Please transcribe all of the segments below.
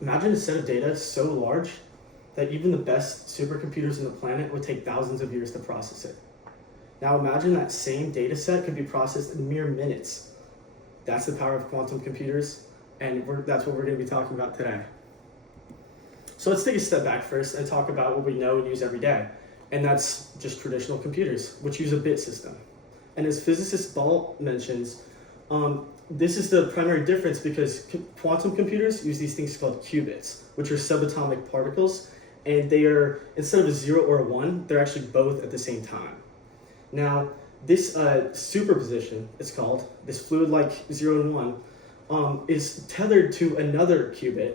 Imagine a set of data so large that even the best supercomputers on the planet would take thousands of years to process it. Now imagine that same data set could be processed in mere minutes. That's the power of quantum computers, and that's what we're going to be talking about today. So let's take a step back first and talk about what we know and use every day, and that's just traditional computers, which use a bit system. And as physicist Ball mentions, this is the primary difference because quantum computers use these things called qubits, which are subatomic particles, and they are, instead of a 0 or a 1, they're actually both at the same time. Now, this superposition, it's called, this fluid-like 0 and 1, is tethered to another qubit,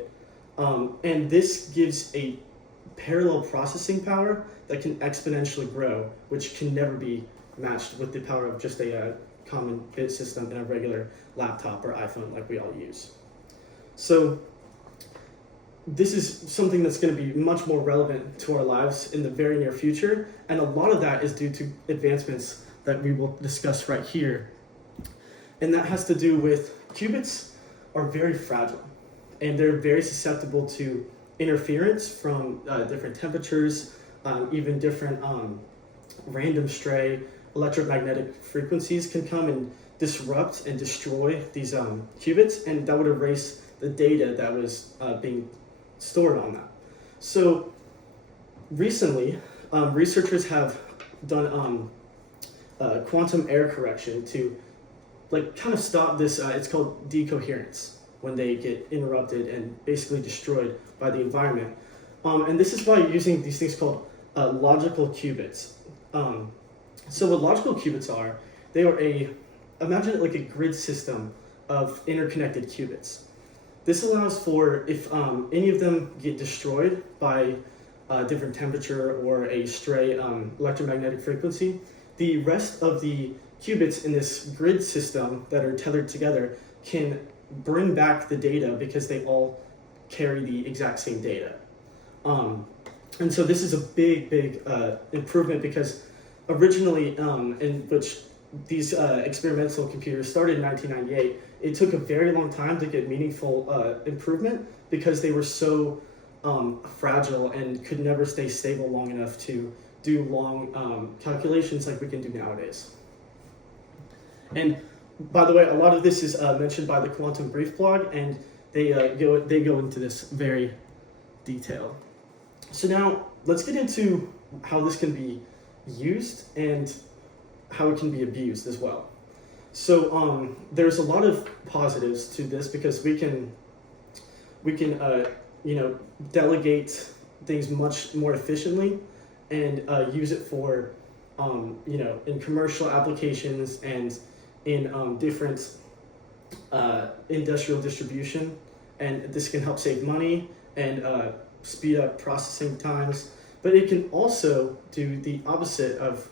and this gives a parallel processing power that can exponentially grow, which can never be matched with the power of just a common bit system in a regular laptop or iPhone like we all use. So this is something that's going to be much more relevant to our lives in the very near future, and a lot of that is due to advancements that we will discuss right here. And that has to do with qubits are very fragile, and they're very susceptible to interference from different temperatures, even different random stray electromagnetic frequencies can come and disrupt and destroy these qubits, and that would erase the data that was being stored on that. So recently, researchers have done quantum error correction to kind of stop this, it's called decoherence, when they get interrupted and basically destroyed by the environment. And this is by using these things called logical qubits. So what logical qubits are, they are imagine it like a grid system of interconnected qubits. This allows for, if any of them get destroyed by a different temperature or a stray electromagnetic frequency, the rest of the qubits in this grid system that are tethered together can bring back the data because they all carry the exact same data. And so this is a big improvement because originally, in which these experimental computers started in 1998, it took a very long time to get meaningful improvement because they were so fragile and could never stay stable long enough to do long calculations like we can do nowadays. And by the way, a lot of this is mentioned by the Quantum Brief blog, and they go into this very detail. So now let's get into how this can be used and how it can be abused as well. So there's a lot of positives to this because we can delegate things much more efficiently and use it for in commercial applications and in different industrial distribution, and this can help save money and speed up processing times. But it can also do the opposite of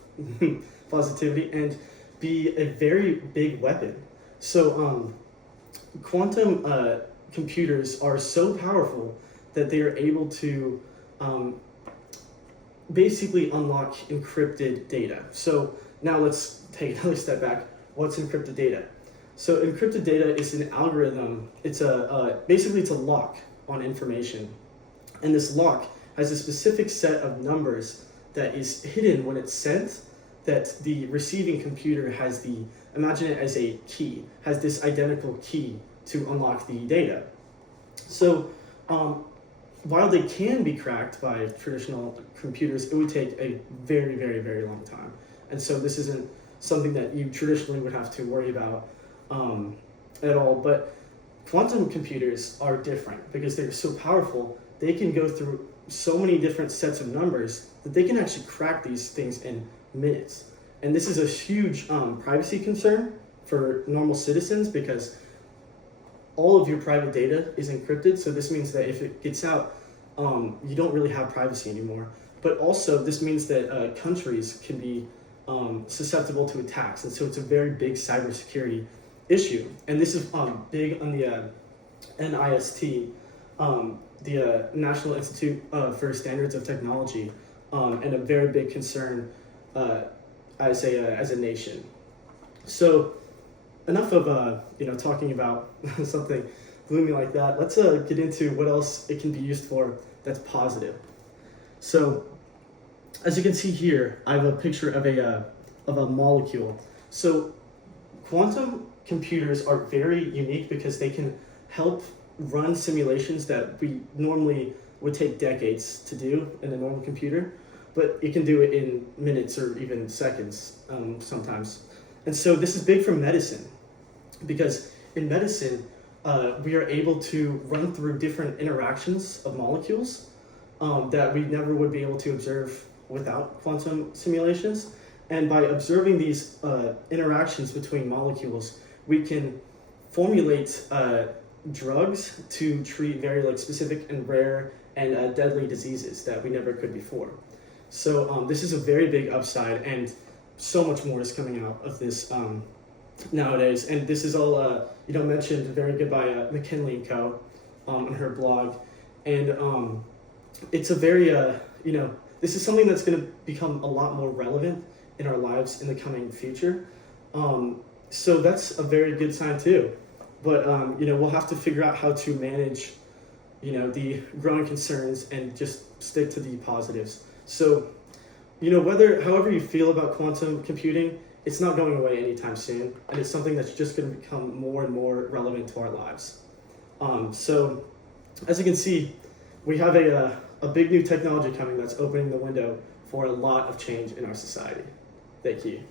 positivity and be a very big weapon. So quantum computers are so powerful that they are able to basically unlock encrypted data. So now let's take another step back. What's encrypted data? So encrypted data is an algorithm. It's basically it's a lock on information, and this lock has a specific set of numbers that is hidden when it's sent, that the receiving computer has imagine it as a key, has this identical key to unlock the data. So while they can be cracked by traditional computers, it would take a very, very, very long time. And so this isn't something that you traditionally would have to worry about at all. But quantum computers are different because they're so powerful. They can go through so many different sets of numbers that they can actually crack these things in minutes. And this is a huge privacy concern for normal citizens because all of your private data is encrypted. So this means that if it gets out, you don't really have privacy anymore. But also this means that countries can be susceptible to attacks. And so it's a very big cybersecurity issue. And this is big on the NIST, the National Institute for Standards of Technology, and a very big concern as a nation. So enough of talking about something gloomy like that, let's get into what else it can be used for that's positive. So, as you can see here, I have a picture of a molecule. So, quantum computers are very unique because they can help run simulations that we normally would take decades to do in a normal computer, but it can do it in minutes or even seconds sometimes. And so this is big for medicine because in medicine, we are able to run through different interactions of molecules that we never would be able to observe without quantum simulations. And by observing these interactions between molecules, we can formulate drugs to treat very specific and rare and deadly diseases that we never could before. So this is a very big upside, and so much more is coming out of this nowadays. And this is all mentioned very good by McKinley & Co. On her blog. And it's a very, this is something that's going to become a lot more relevant in our lives in the coming future. So that's a very good sign too. But, we'll have to figure out how to manage, the growing concerns and just stick to the positives. So, however you feel about quantum computing, it's not going away anytime soon. And it's something that's just going to become more and more relevant to our lives. So, as you can see, we have a big new technology coming that's opening the window for a lot of change in our society. Thank you.